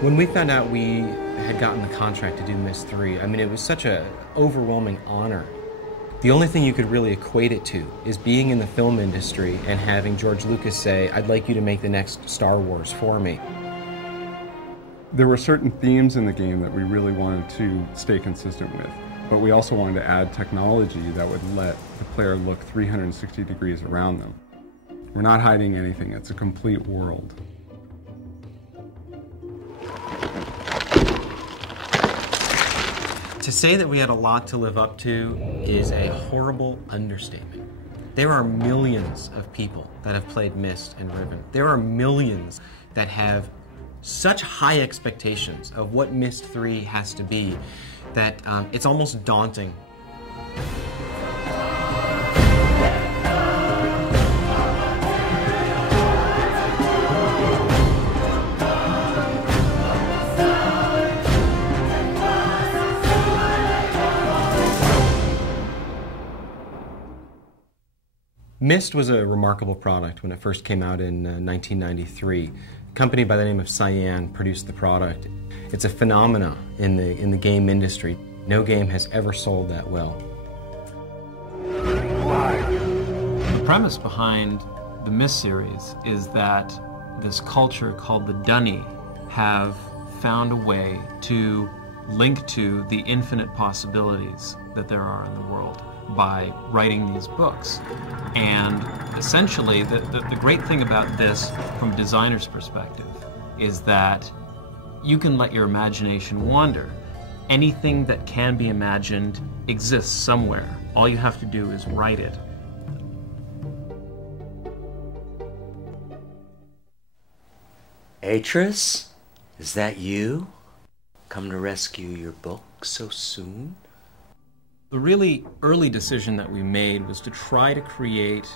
When we found out we had gotten the contract to do Myst 3, I mean, it was such an overwhelming honor. The only thing you could really equate it to is being in the film industry and having George Lucas say, "I'd like you to make the next Star Wars for me." There were certain themes in the game that we really wanted to stay consistent with, but we also wanted to add technology that would let the player look 360 degrees around them. We're not hiding anything, it's a complete world. To say that we had a lot to live up to is a horrible understatement. There are millions of people that have played Myst and Riven. There are millions that have such high expectations of what Myst 3 has to be that it's almost daunting. Myst was a remarkable product when it first came out in 1993. A company by the name of Cyan produced the product. It's a phenomena in the game industry. No game has ever sold that well. The premise behind the Myst series is that this culture called the Dunny have found a way to link to the infinite possibilities that there are in the world by writing these books. And essentially, the great thing about this from a designer's perspective is that you can let your imagination wander. Anything that can be imagined exists somewhere. All you have to do is write it. Atris, is that you? Come to rescue your book so soon? The really early decision that we made was to try to create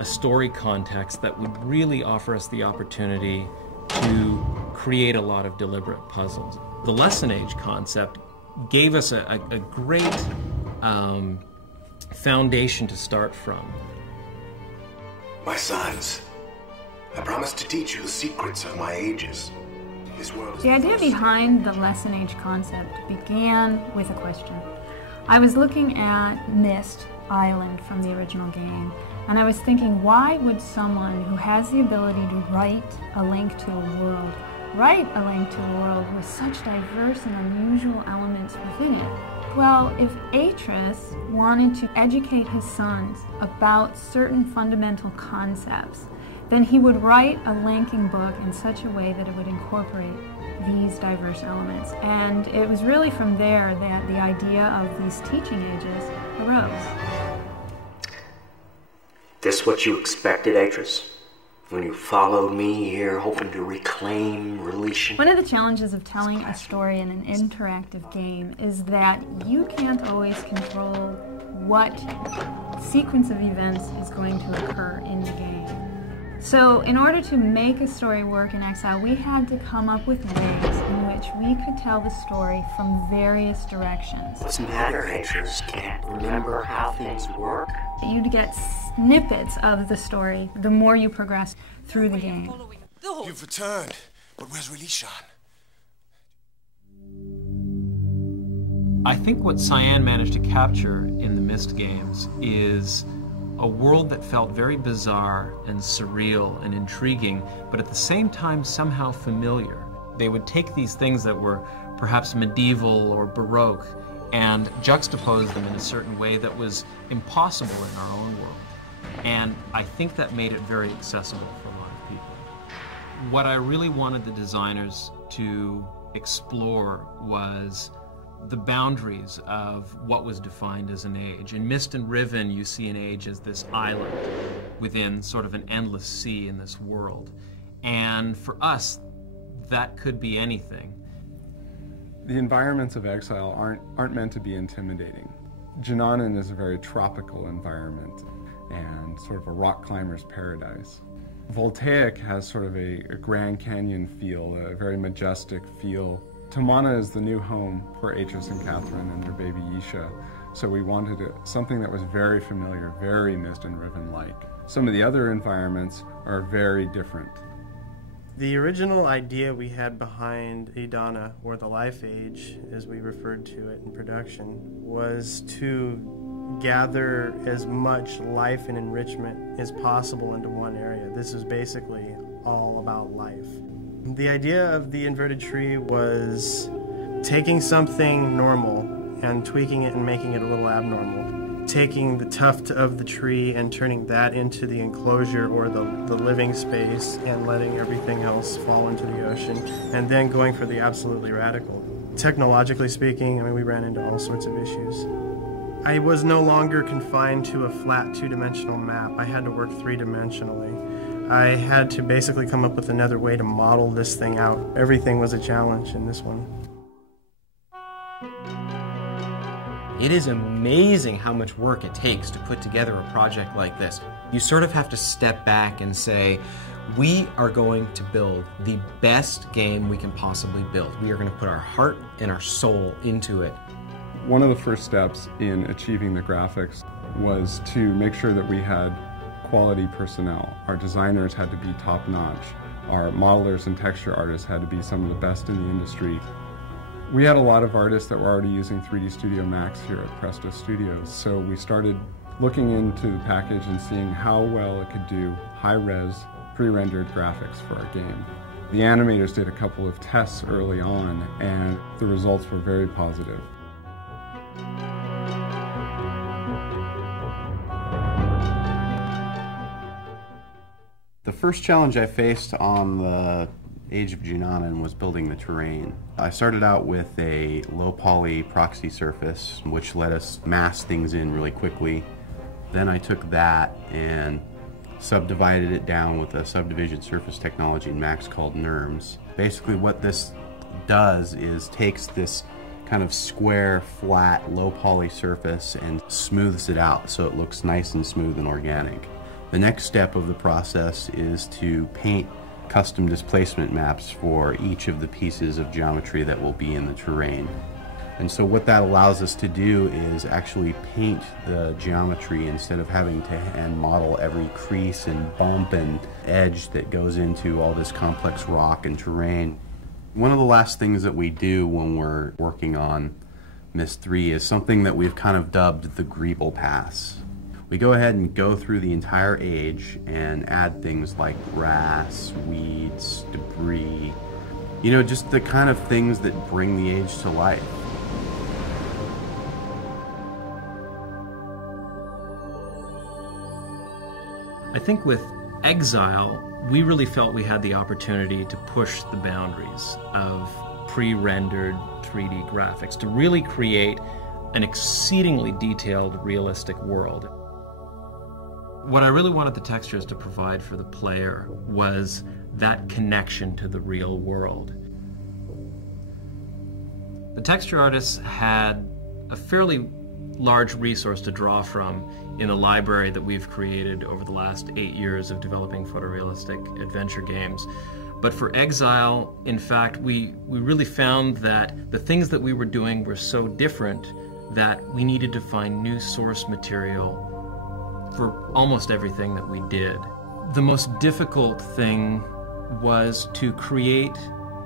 a story context that would really offer us the opportunity to create a lot of deliberate puzzles. The Lesson Age concept gave us a great foundation to start from. My sons, I promise to teach you the secrets of my ages. This world is the idea behind the Lesson Age concept began with a question. I was looking at Myst Island from the original game, and I was thinking, why would someone who has the ability to write a link to a world with such diverse and unusual elements within it? Well, if Atris wanted to educate his sons about certain fundamental concepts, then he would write a linking book in such a way that it would incorporate these diverse elements. And it was really from there that the idea of these teaching ages arose. This what you expected, Atris? When you followed me here hoping to reclaim Relation? One of the challenges of telling a story in an interactive game is that you can't always control what sequence of events is going to occur in the game. So in order to make a story work in Exile, we had to come up with ways in which we could tell the story from various directions. What's the matter, Atris? Can't remember how things work? You'd get snippets of the story the more you progress through the game. You've returned, but where's Relation? I think what Cyan managed to capture in the Myst games is a world that felt very bizarre and surreal and intriguing, but at the same time somehow familiar. They would take these things that were perhaps medieval or Baroque and juxtapose them in a certain way that was impossible in our own world. And I think that made it very accessible for a lot of people. What I really wanted the designers to explore was the boundaries of what was defined as an age. In Myst and Riven, you see an age as this island within sort of an endless sea in this world. And for us, that could be anything. The environments of Exile aren't meant to be intimidating. Jananan is a very tropical environment and sort of a rock climber's paradise. Voltaic has sort of a Grand Canyon feel, a very majestic feel. Tamana is the new home for Atris and Catherine and their baby Yisha, so we wanted something that was very familiar, very Myst and Riven-like. Some of the other environments are very different. The original idea we had behind Idana, or the Life Age, as we referred to it in production, was to gather as much life and enrichment as possible into one area. This is basically all about life. The idea of the inverted tree was taking something normal and tweaking it and making it a little abnormal. Taking the tuft of the tree and turning that into the enclosure or the living space and letting everything else fall into the ocean, and then going for the absolutely radical. Technologically speaking, I mean, we ran into all sorts of issues. I was no longer confined to a flat two-dimensional map. I had to work three-dimensionally. I had to basically come up with another way to model this thing out. Everything was a challenge in this one. It is amazing how much work it takes to put together a project like this. You sort of have to step back and say, we are going to build the best game we can possibly build. We are going to put our heart and our soul into it. One of the first steps in achieving the graphics was to make sure that we had quality personnel. Our designers had to be top-notch. Our modelers and texture artists had to be some of the best in the industry. We had a lot of artists that were already using 3D Studio Max here at Presto Studios, so we started looking into the package and seeing how well it could do high-res, pre-rendered graphics for our game. The animators did a couple of tests early on, and the results were very positive. The first challenge I faced on the Age of Junanan was building the terrain. I started out with a low poly proxy surface, which let us mass things in really quickly. Then I took that and subdivided it down with a subdivision surface technology in Max called NURMS. Basically what this does is takes this kind of square, flat, low poly surface and smooths it out so it looks nice and smooth and organic. The next step of the process is to paint custom displacement maps for each of the pieces of geometry that will be in the terrain. And so what that allows us to do is actually paint the geometry instead of having to hand model every crease and bump and edge that goes into all this complex rock and terrain. One of the last things that we do when we're working on Myst 3 is something that we've kind of dubbed the Greeble Pass. We go ahead and go through the entire age and add things like grass, weeds, debris, you know, just the kind of things that bring the age to life. I think with Exile, we really felt we had the opportunity to push the boundaries of pre-rendered 3D graphics to really create an exceedingly detailed, realistic world. What I really wanted the textures to provide for the player was that connection to the real world. The texture artists had a fairly large resource to draw from in the library that we've created over the last 8 years of developing photorealistic adventure games. But for Exile, in fact, we really found that the things that we were doing were so different that we needed to find new source material for almost everything that we did. The most difficult thing was to create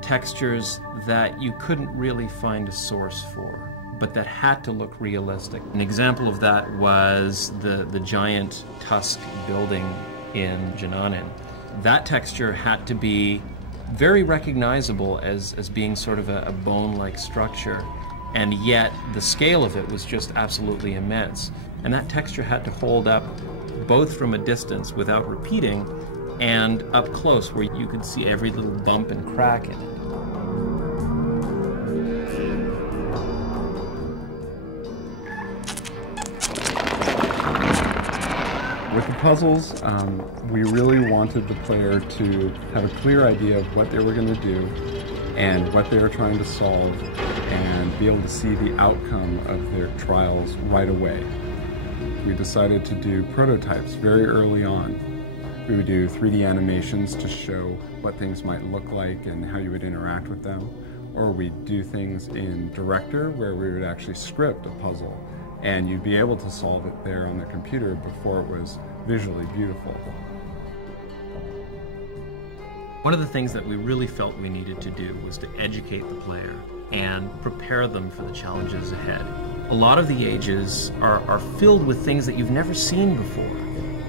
textures that you couldn't really find a source for, but that had to look realistic. An example of that was the giant tusk building in Junanan. That texture had to be very recognizable as being sort of a bone-like structure, and yet the scale of it was just absolutely immense. And that texture had to hold up both from a distance without repeating and up close where you could see every little bump and crack in it. With the puzzles, we really wanted the player to have a clear idea of what they were going to do and what they were trying to solve, and be able to see the outcome of their trials right away. We decided to do prototypes very early on. We would do 3D animations to show what things might look like and how you would interact with them, or we'd do things in Director where we would actually script a puzzle, and you'd be able to solve it there on the computer before it was visually beautiful. One of the things that we really felt we needed to do was to educate the player and prepare them for the challenges ahead. A lot of the ages are filled with things that you've never seen before,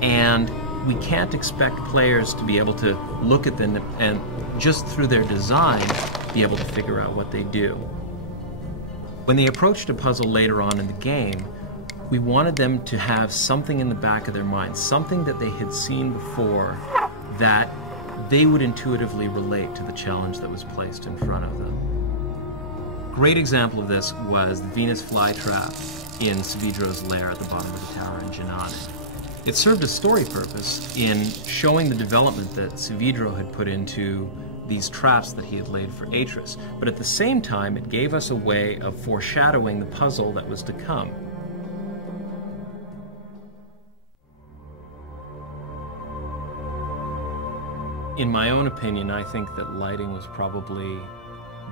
and we can't expect players to be able to look at them and just through their design be able to figure out what they do. When they approached a puzzle later on in the game, we wanted them to have something in the back of their mind, something that they had seen before that they would intuitively relate to the challenge that was placed in front of them. Great example of this was the Venus flytrap in Savidro's lair at the bottom of the tower in Janani. It served a story purpose in showing the development that Savidro had put into these traps that he had laid for Atris, but at the same time it gave us a way of foreshadowing the puzzle that was to come. In my own opinion, I think that lighting was probably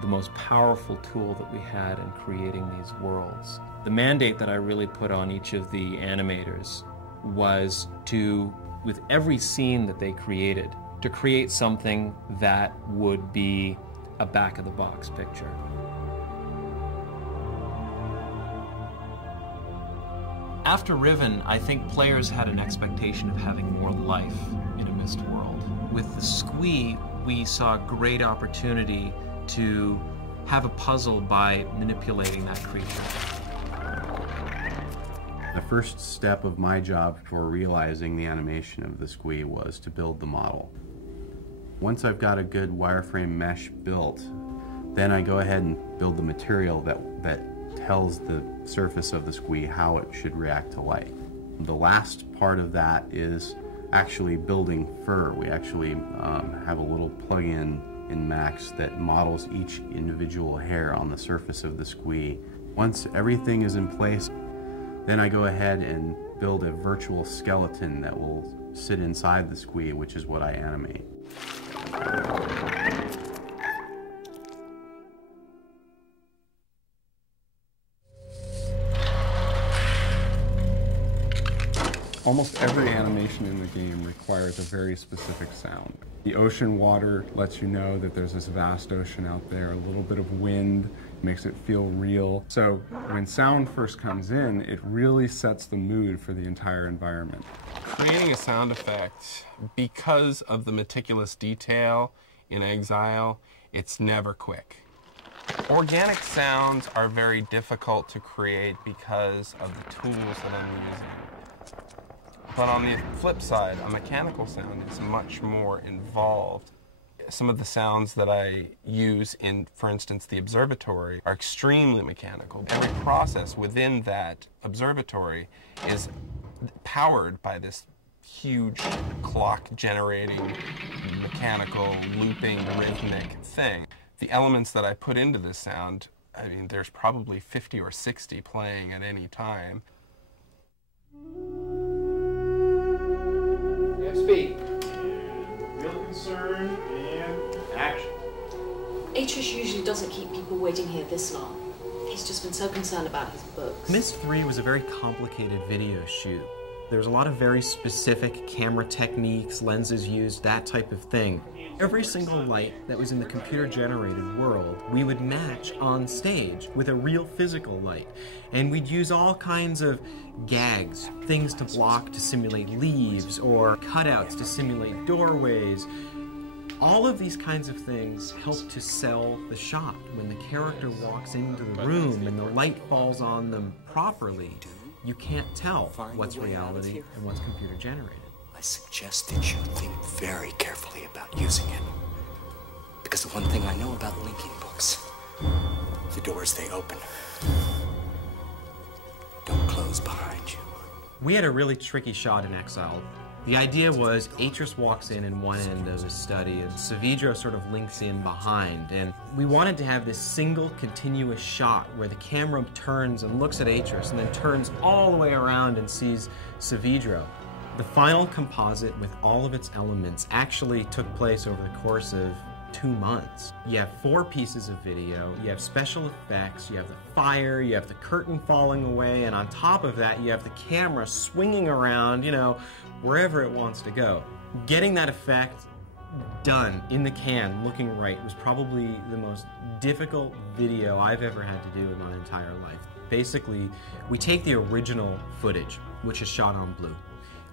the most powerful tool that we had in creating these worlds. The mandate that I really put on each of the animators was to, with every scene that they created, to create something that would be a back-of-the-box picture. After Riven, I think players had an expectation of having more life in a Myst world. With the Squee, we saw a great opportunity to have a puzzle by manipulating that creature. The first step of my job for realizing the animation of the Squee was to build the model. Once I've got a good wireframe mesh built, then I go ahead and build the material that tells the surface of the Squee how it should react to light. The last part of that is actually building fur. We actually have a little plug-in in Max that models each individual hair on the surface of the Squee. Once everything is in place, then I go ahead and build a virtual skeleton that will sit inside the Squee, which is what I animate. Almost every animation in the game requires a very specific sound. The ocean water lets you know that there's this vast ocean out there. A little bit of wind makes it feel real. So when sound first comes in, it really sets the mood for the entire environment. Creating a sound effect, because of the meticulous detail in Exile, it's never quick. Organic sounds are very difficult to create because of the tools that I'm using. But on the flip side, a mechanical sound is much more involved. Some of the sounds that I use in, for instance, the observatory are extremely mechanical. Every process within that observatory is powered by this huge clock-generating, mechanical, looping, rhythmic thing. The elements that I put into this sound, I mean, there's probably 50 or 60 playing at any time. Speak. Real concern and action. Atris usually doesn't keep people waiting here this long. He's just been so concerned about his books. Myst 3 was a very complicated video shoot. There's a lot of very specific camera techniques, lenses used, that type of thing. Every single light that was in the computer-generated world, we would match on stage with a real physical light. And we'd use all kinds of gags, things to block to simulate leaves, or cutouts to simulate doorways. All of these kinds of things help to sell the shot. When the character walks into the room and the light falls on them properly, you can't tell what's reality and what's computer-generated. I suggest that you think very carefully about using it. Because the one thing I know about linking books, the doors they open don't close behind you. We had a really tricky shot in Exile. The idea was Atris walks in one end of his study and Savidro sort of links in behind, and we wanted to have this single continuous shot where the camera turns and looks at Atris and then turns all the way around and sees Savidro. The final composite with all of its elements actually took place over the course of 2 months. You have 4 pieces of video, you have special effects, you have the fire, you have the curtain falling away, and on top of that you have the camera swinging around, you know, wherever it wants to go. Getting that effect done, in the can, looking right, was probably the most difficult video I've ever had to do in my entire life. Basically, we take the original footage, which is shot on blue.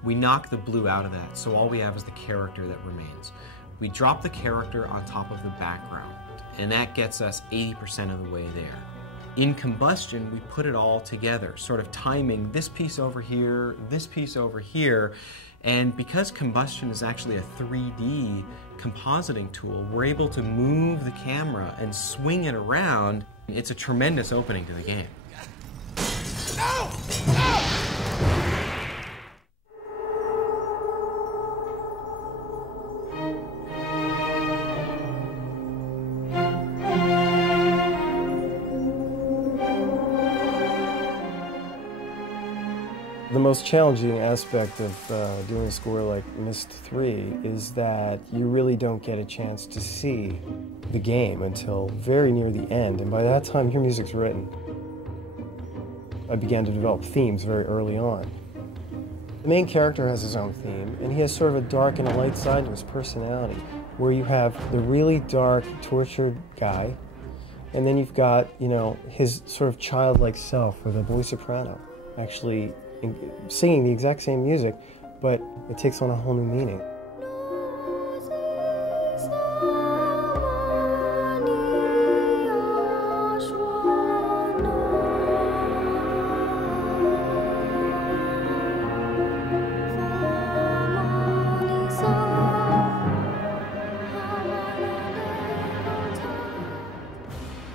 We knock the blue out of that, so all we have is the character that remains. We drop the character on top of the background, and that gets us 80% of the way there. In Combustion, we put it all together, sort of timing this piece over here, this piece over here, and because Combustion is actually a 3D compositing tool, we're able to move the camera and swing it around. It's a tremendous opening to the game. No! No! The most challenging aspect of doing a score like Myst 3 is that you really don't get a chance to see the game until very near the end, and by that time your music's written. I began to develop themes very early on. The main character has his own theme, and he has sort of a dark and a light side to his personality, where you have the really dark, tortured guy, and then you've got, you know, his sort of childlike self with a boy soprano, actually singing the exact same music, but it takes on a whole new meaning.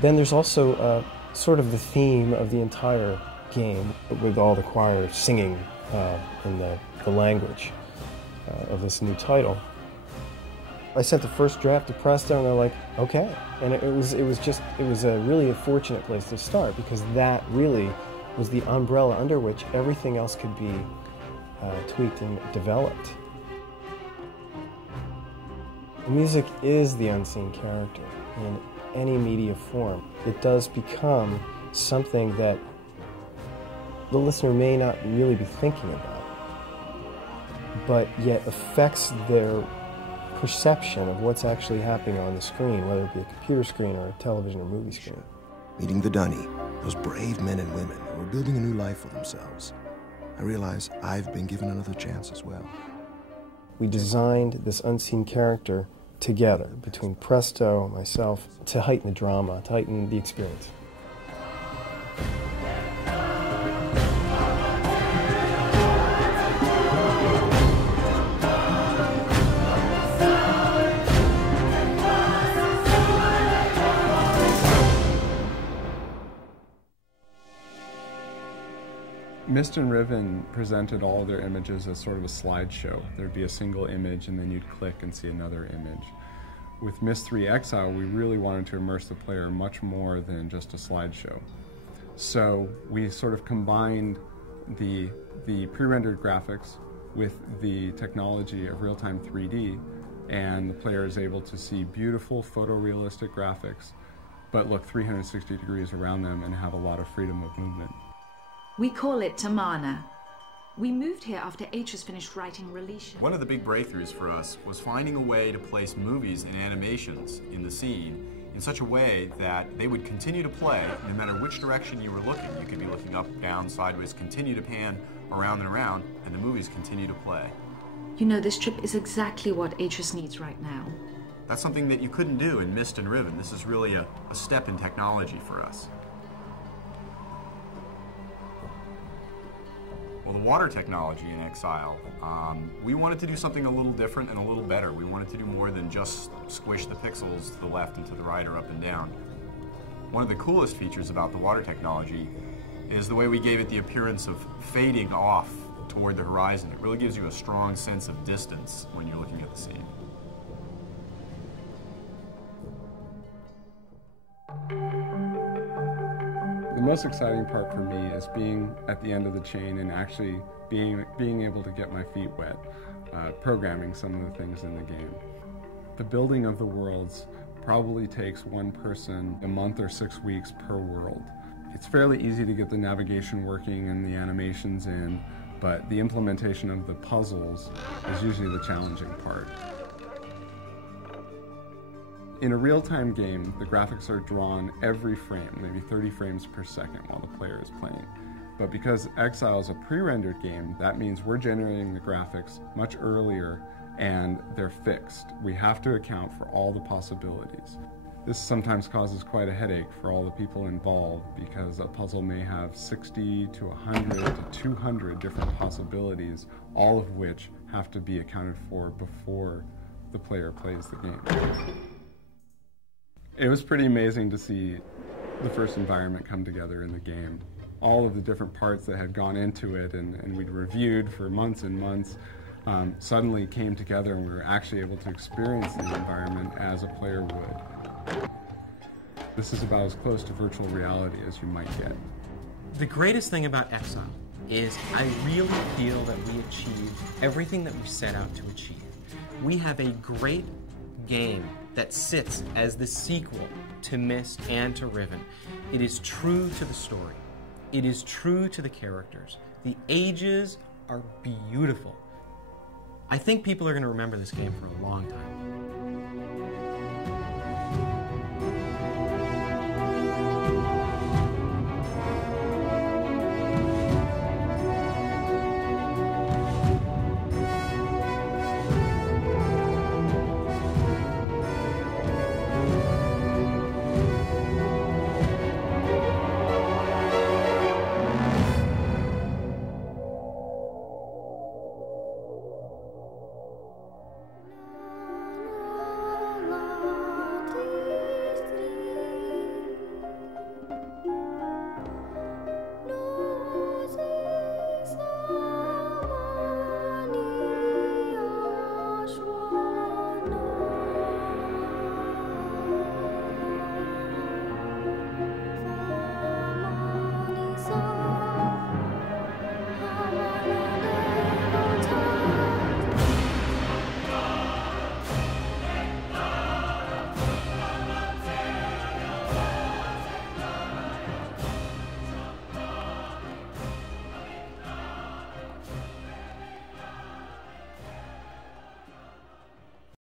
Then there's also sort of the theme of the entire game, with all the choir singing in the language of this new title. I sent the first draft to Presto, and they're like, okay. And it was a really fortunate place to start, because that really was the umbrella under which everything else could be tweaked and developed. The music is the unseen character in any media form. It does become something that the listener may not really be thinking about, but yet affects their perception of what's actually happening on the screen, whether it be a computer screen or a television or movie screen. Meeting the Dunny, those brave men and women who are building a new life for themselves, I realize I've been given another chance as well. We designed this unseen character together, between Presto and myself, to heighten the drama, to heighten the experience. Myst and Riven presented all their images as sort of a slideshow. There'd be a single image and then you'd click and see another image. With Myst 3 Exile, we really wanted to immerse the player much more than just a slideshow. So we sort of combined the pre-rendered graphics with the technology of real-time 3D, and the player is able to see beautiful photorealistic graphics, but look 360 degrees around them and have a lot of freedom of movement. We call it Tamana. We moved here after H has finished writing Relicia. One of the big breakthroughs for us was finding a way to place movies and animations in the scene in such a way that they would continue to play no matter which direction you were looking. You could be looking up, down, sideways, continue to pan around and around, and the movies continue to play. You know, this trip is exactly what Atris needs right now. That's something that you couldn't do in Myst and Riven. This is really a step in technology for us. Well, the water technology in Exile, we wanted to do something a little different and a little better. We wanted to do more than just squish the pixels to the left and to the right or up and down. One of the coolest features about the water technology is the way we gave it the appearance of fading off toward the horizon. It really gives you a strong sense of distance when you're looking at the scene. The most exciting part for me is being at the end of the chain and actually being able to get my feet wet, programming some of the things in the game. The building of the worlds probably takes one person a month or 6 weeks per world. It's fairly easy to get the navigation working and the animations in, but the implementation of the puzzles is usually the challenging part. In a real-time game, the graphics are drawn every frame, maybe 30 frames per second while the player is playing. But because Exile is a pre-rendered game, that means we're generating the graphics much earlier and they're fixed. We have to account for all the possibilities. This sometimes causes quite a headache for all the people involved because a puzzle may have 60 to 100 to 200 different possibilities, all of which have to be accounted for before the player plays the game. It was pretty amazing to see the first environment come together in the game. All of the different parts that had gone into it and we'd reviewed for months and months suddenly came together, and we were actually able to experience the environment as a player would. This is about as close to virtual reality as you might get. The greatest thing about Exile is I really feel that we achieved everything that we set out to achieve. We have a great game that sits as the sequel to Myst and to Riven. It is true to the story. It is true to the characters. The ages are beautiful. I think people are going to remember this game for a long time.